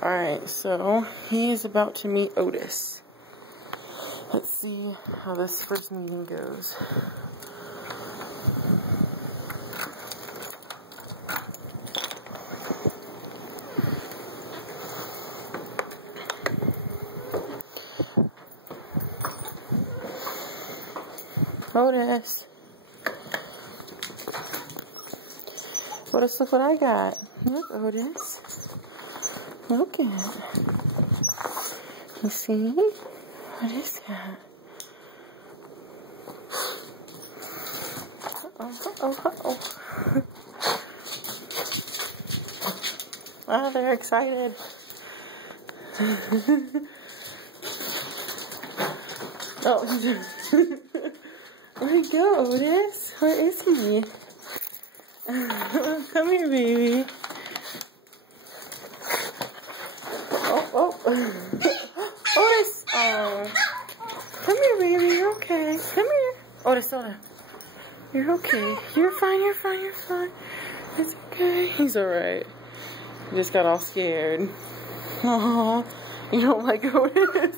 Alright, so he is about to meet Otis. Let's see how this first meeting goes. Otis. Otis, look what I got. Look, Otis. Look at it. You see? What is that? Uh-oh. Oh, they're excited. Oh. Where'd he go, Otis? Where is he? Come here, baby. Oh. Otis! Oh. Come here, baby. You're okay. Come here. Otis, hold on. You're okay. You're fine. It's okay. He's alright. He just got all scared. Aww. You don't like Otis?